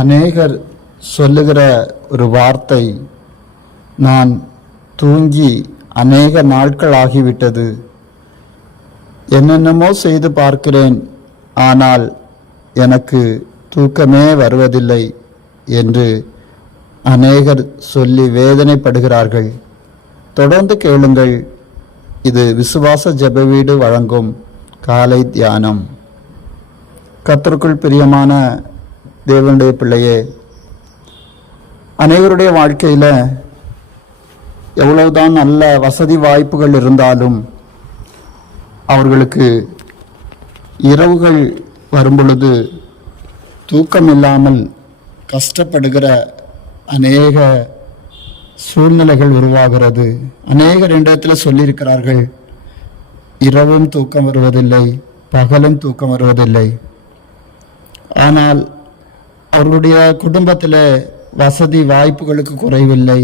அநேகர் சொல்லுகிற ஒரு வார்த்தை, நான் தூங்கி அநேக நாட்கள் ஆகிவிட்டது, என்னென்னமோ செய்து பார்க்கிறேன், ஆனால் எனக்கு தூக்கமே வருவதில்லை என்று அநேகர் சொல்லி வேதனைப்படுகிறார்கள். தொடர்ந்து கேளுங்கள். இது விசுவாச ஜெப வீடு வழங்கும் காலை தியானம். கர்த்தருக்குள் பிரியமான தேவனுடைய பிள்ளையே, அனைவருடைய வாழ்க்கையில் எவ்வளவுதான் நல்ல வசதி வாய்ப்புகள் இருந்தாலும் அவர்களுக்கு இரவுகள் வரும்பொழுது தூக்கம் இல்லாமல் கஷ்டப்படுகிற அநேக சூழ்நிலைகள் உருவாகிறது. அநேகர் இடத்துல சொல்லியிருக்கிறார்கள், இரவும் தூக்கம் வருவதில்லை, பகலும் தூக்கம் வருவதில்லை. ஆனால் அவர்களுடைய குடும்பத்தில் வசதி வாய்ப்புகளுக்கு குறைவில்லை,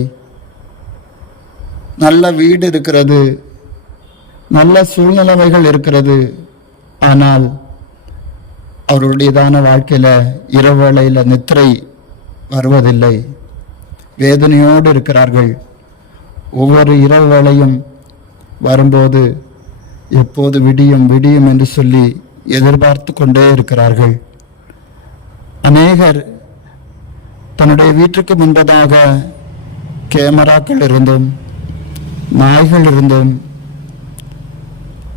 நல்ல வீடு இருக்கிறது, நல்ல சூழ்நிலைமைகள் இருக்கிறது. ஆனால் அவர்களுடையதான வாழ்க்கையில் இரவு வேளையில் நித்திரை வருவதில்லை, வேதனையோடு இருக்கிறார்கள். ஒவ்வொரு இரவு வேளையும் வரும்போது எப்போது விடியும் விடியும் என்று சொல்லி எதிர்பார்த்து கொண்டே இருக்கிறார்கள். அநேகர் தன்னுடைய வீட்டுக்கு முன்பதாக கேமராக்கள் இருந்தும் நாய்கள் இருந்தும்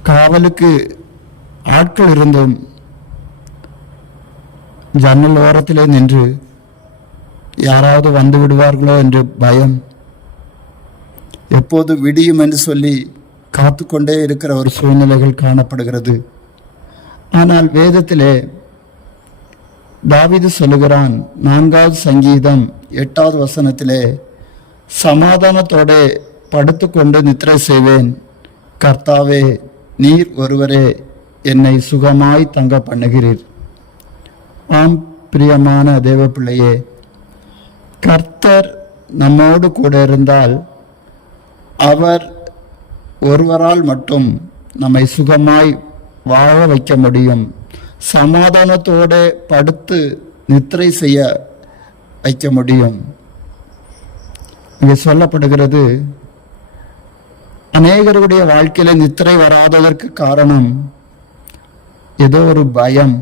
காவலுக்கு ஆட்கள் இருந்தும் ஜன்னல் ஓரத்திலே நின்று யாராவது வந்து விடுவார்களோ என்று பயம், எப்போது விடியும் என்று சொல்லி காத்து கொண்டே இருக்கிற ஒரு சூழ்நிலைகள் காணப்படுகிறது. ஆனால் வேதத்திலே தாவீது சொல்லுகிறான், 4வது சங்கீதம் 8வது வசனத்திலே, சமாதானத்தோட படுத்துக்கொண்டு நித்திரை செய்வேன், கர்த்தாவே நீர் ஒருவரே என்னை சுகமாய் தங்க பண்ணுகிறீர். ஆம் பிரியமான தேவ பிள்ளையே, கர்த்தர் நம்மோடு கூட இருந்தால் அவர் ஒருவரால் மட்டும் நம்மை சுகமாய் வாழ வைக்க முடியும், சமாதானத்தோடு படுத்து நித்திரை செய்ய வைக்க முடியும். இங்கே சொல்லப்படுகிறது, அநேகருடைய வாழ்க்கையில நித்திரை வராததற்கு காரணம் ஏதோ ஒரு பயம்,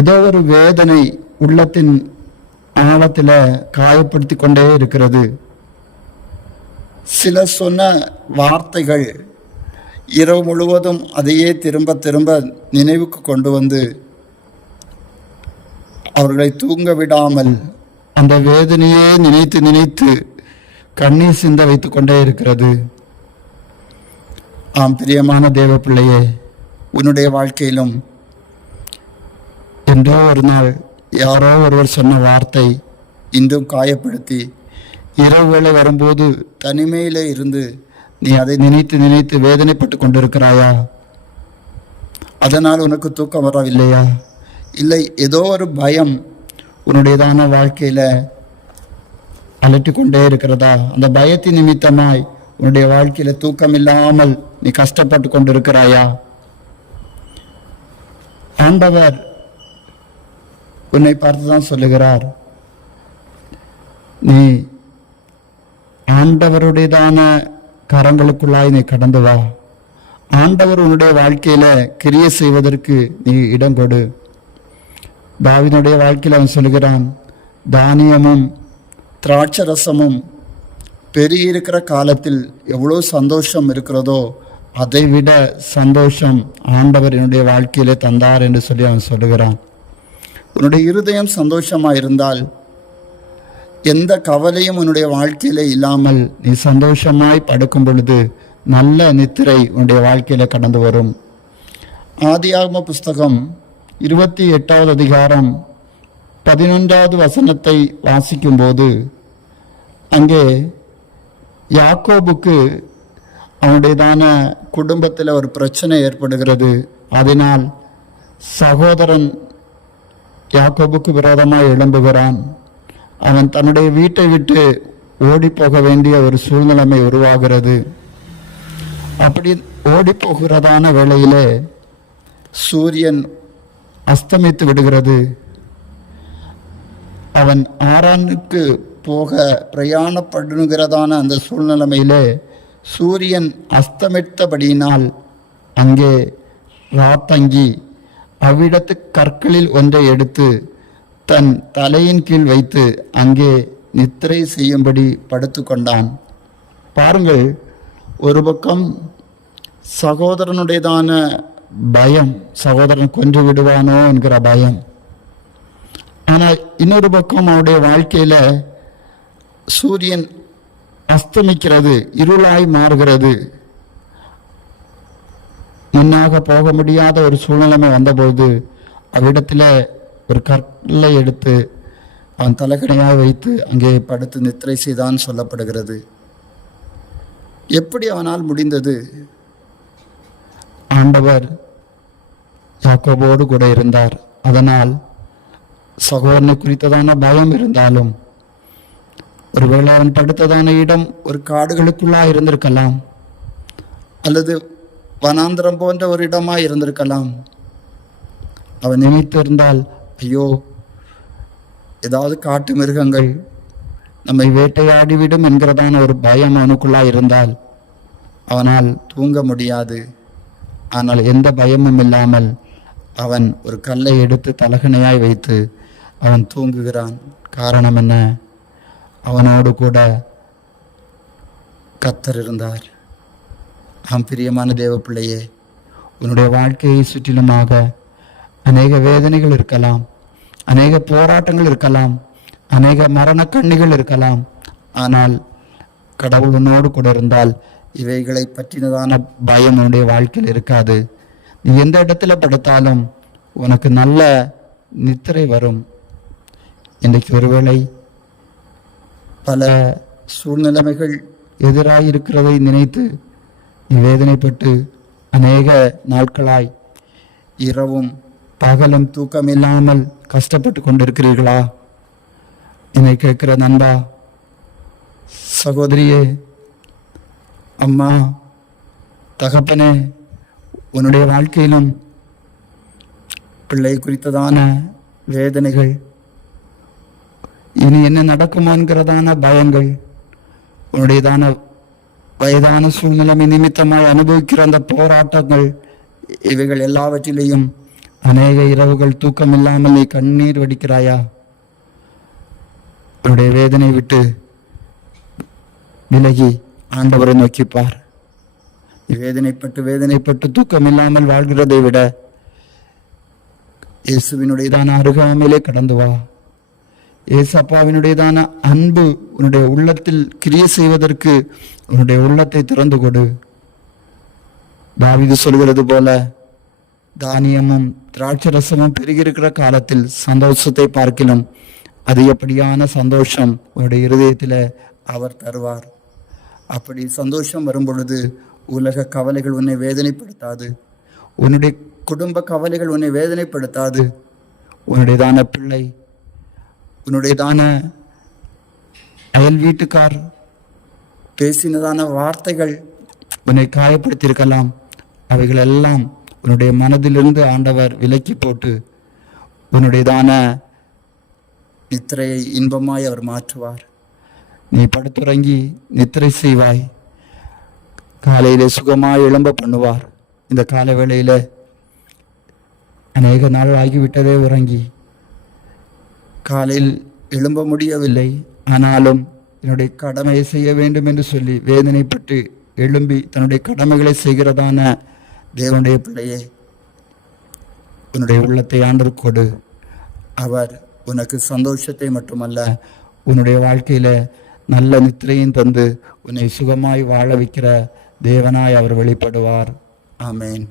ஏதோ ஒரு வேதனை உள்ளத்தின் ஆழத்தில் காயப்படுத்தி கொண்டே இருக்கிறது. சில சொன்ன வார்த்தைகள் இரவு முழுவதும் அதையே திரும்ப திரும்ப நினைவுக்கு கொண்டு வந்து அவர்களை தூங்க விடாமல் அந்த வேதனையே நினைத்து நினைத்து கண்ணீர் சிந்த வைத்து கொண்டே இருக்கிறது. ஆம் பிரியமான தேவ பிள்ளையே, உன்னுடைய வாழ்க்கையிலும் என்றோ ஒரு நாள் யாரோ ஒருவர் சொன்ன வார்த்தை இன்றும் காயப்படுத்தி இரவு வேளை வரும்போது தனிமையிலே இருந்து நீ அதை நினைத்து நினைத்து வேதனைப்பட்டு கொண்டிருக்கிறாயா? அதனால் உனக்கு தூக்கம் வரவில்லையா? இல்லை, ஏதோ ஒரு பயம் உன்னுடையதான வாழ்க்கையில் அலட்டி கொண்டே இருக்கிறதா? அந்த பயத்தின் நிமித்தமாய் உன்னுடைய வாழ்க்கையில் தூக்கம் இல்லாமல் நீ கஷ்டப்பட்டு கொண்டிருக்கிறாயா? ஆண்டவர் உன்னை பார்த்துதான் சொல்லுகிறார், நீ ஆண்டவருடையதான கரங்களுக்குள்ளாய் நீ கடந்து வா. ஆண்டவர் உன்னுடைய வாழ்க்கையில கிரியை செய்வதற்கு நீ இடம் கொடு. தாவீதுடைய வாழ்க்கையில் அவன் சொல்லுகிறான், தானியமும் திராட்சரசமும் பெருகி இருக்கிற காலத்தில் எவ்வளோ சந்தோஷம் இருக்கிறதோ அதை விட சந்தோஷம் ஆண்டவர் என்னுடைய வாழ்க்கையிலே தந்தார் என்று சொல்லி அவன் சொல்லுகிறான். உன்னுடைய இருதயம் சந்தோஷமாக இருந்தால் எந்த கவலையும் உன்னுடைய வாழ்க்கையில இல்லாமல் நீ சந்தோஷமாய் படுக்கும் பொழுது நல்ல நித்திரை உன்னுடைய வாழ்க்கையில கடந்து வரும். ஆதியாகம புஸ்தகம் 28வது அதிகாரம் 11வது வசனத்தை வாசிக்கும் போது அங்கே யாக்கோபுக்கு அவனுடையதான குடும்பத்தில் ஒரு பிரச்சனை ஏற்படுகிறது. அதனால் சகோதரன் யாக்கோபுக்கு விரோதமாக எழும்புகிறான். அவன் தன்னுடைய வீட்டை விட்டு ஓடி போக வேண்டிய ஒரு சூழ்நிலைமை உருவாகிறது. அப்படி ஓடி போகிறதான வேளையிலே சூரியன் அஸ்தமித்து விடுகிறது. அவன் ஆரானுக்கு போக பிரயாணப்படுகிறதான அந்த சூழ்நிலைமையிலே சூரியன் அஸ்தமித்தபடியினால் அங்கே ராத்தங்கி அவ்விடத்து கற்களில் ஒன்றை எடுத்து தன் தலையின் கீழ் வைத்து அங்கே நித்திரை செய்யும்படி படுத்து கொண்டான். பாருங்கள், ஒரு பக்கம் சகோதரனுடையதான பயம், சகோதரன் கொன்று விடுவானோ என்கிற பயம். ஆனால் இன்னொரு பக்கம் அவருடைய வாழ்க்கையில சூரியன் அஸ்தமிக்கிறது, இருளாய் மாறுகிறது. முன்னாக போக முடியாத ஒரு சூழ்நிலைமை வந்தபோது அவ்விடத்தில் ஒரு கற்களை எடுத்து அவன் தலைக்கணையாக வைத்து அங்கே படுத்து நித்திரை செய்தான் சொல்லப்படுகிறது. எப்படி அவனால் முடிந்தது? ஆண்டவர் யாக்கோபோடு கூட இருந்தார். அதனால் சகோதரனை குறித்ததான பயம் இருந்தாலும், ஒருவேளை அவன் படுத்ததான இடம் ஒரு காடுகளுக்குள்ளா இருந்திருக்கலாம், அல்லது வனாந்திரம் போன்ற ஒரு இடமா இருந்திருக்கலாம். அவன் நினைத்து இருந்தால், ஐயோ, ஏதாவது காட்டு மிருகங்கள் நம்மை வேட்டையாடிவிடும் என்கிறதான ஒரு பயம் அவனுக்குள்ளா இருந்தால் அவனால் தூங்க முடியாது. ஆனால் எந்த பயமும் இல்லாமல் அவன் ஒரு கல்லை எடுத்து தலகணையாய் வைத்து அவன் தூங்குகிறான். காரணம் என்ன? அவனோடு கூட கர்த்தர் இருந்தார். ஆம் பிரியமான தேவ பிள்ளையே, உன்னுடைய வாழ்க்கையை சுற்றிலுமாக அநேக வேதனைகள் இருக்கலாம், அநேக போராட்டங்கள் இருக்கலாம், அநேக மரண கண்ணிகள் இருக்கலாம். ஆனால் கடவுள் உன்னோடு கூட இருந்தால் இவைகளை பற்றினதான பயம் உன்னுடைய வாழ்க்கையில் இருக்காது. நீ எந்த இடத்துல படுத்தாலும் உனக்கு நல்ல நித்திரை வரும். இன்றைக்கு ஒருவேளை பல சூழ்நிலைமைகள் எதிராக இருக்கிறதை நினைத்து நீ வேதனைப்பட்டு அநேக நாட்களாய் இரவும் பகலும் தூக்கம் இல்லாமல் கஷ்டப்பட்டு கொண்டிருக்கிறீர்களா? என்னை கேட்கிற நண்பா, சகோதரியே, அம்மா, தகப்பனே, உன்னுடைய வாழ்க்கையிலும் பிள்ளை குறித்ததான வேதனைகள், இனி என்ன நடக்குமாங்கிறதான பயங்கள், உன்னுடையதான வயதான சூழ்நிலைமை நிமித்தமாய் அனுபவிக்கிற அந்த போராட்டங்கள், இவைகள் எல்லாவற்றிலேயும் அநேக இரவுகள் தூக்கம் இல்லாமல் நீ கண்ணீர் வடிக்கிறாயா? உன்னுடைய வேதனை விட்டு விலகி ஆண்டவரை நோக்கிப்பார். வேதனைப்பட்டு தூக்கம் இல்லாமல் வாழ்கிறதை விட இயேசுவினுடையதான அருகாமையிலே கடந்து வா. இயேசு அப்பாவினுடையதான அன்பு உன்னுடைய உள்ளத்தில் கிரியை செய்வதற்கு உன்னுடைய உள்ளத்தை திறந்து கொடு. தாவீது சொல்கிறது போல, தானியமும் திராட்சரசமும் பெருகியிருக்கிற காலத்தில் சந்தோஷத்தை பார்க்கிலும் அதிகப்படியான சந்தோஷம் உன்னுடைய இருதயத்தில் அவர் தருவார். அப்படி சந்தோஷம் வரும் பொழுது உலக கவலைகள் உன்னை வேதனைப்படுத்தாது, உன்னுடைய குடும்ப கவலைகள் உன்னை வேதனைப்படுத்தாது. உன்னுடையதான பிள்ளை, உன்னுடையதான அயல் வீட்டுக்கார் பேசினதான வார்த்தைகள் உன்னை காயப்படுத்தியிருக்கலாம். அவைகள் எல்லாம் உன்னுடைய மனதிலிருந்து ஆண்டவர் விலக்கி போட்டு உன்னுடையதான நித்திரையை இன்பமாய் அவர் மாற்றுவார். நீ படுத்துறங்கி நித்திரை செய்வாய், காலையிலே சுகமாய் எழும்ப பண்ணுவார். இந்த கால வேளையில அநேக நாள் ஆகிவிட்டதே உறங்கி காலையில் எழும்ப முடியவில்லை, ஆனாலும் என்னுடைய கடமையை செய்ய வேண்டும் என்று சொல்லி வேதனைப்பட்டு எழும்பி தன்னுடைய கடமைகளை செய்கிறதான தேவனுடைய பிள்ளையே, உன்னுடைய உள்ளத்தை ஆண்டவர் கொடு. அவர் உனக்கு சந்தோஷத்தை மட்டுமல்ல, உன்னுடைய வாழ்க்கையில நல்ல நித்திரையும் தந்து உன்னை சுகமாய் வாழ வைக்கிற தேவனாய் அவர் வெளிப்படுவார். ஆமேன்.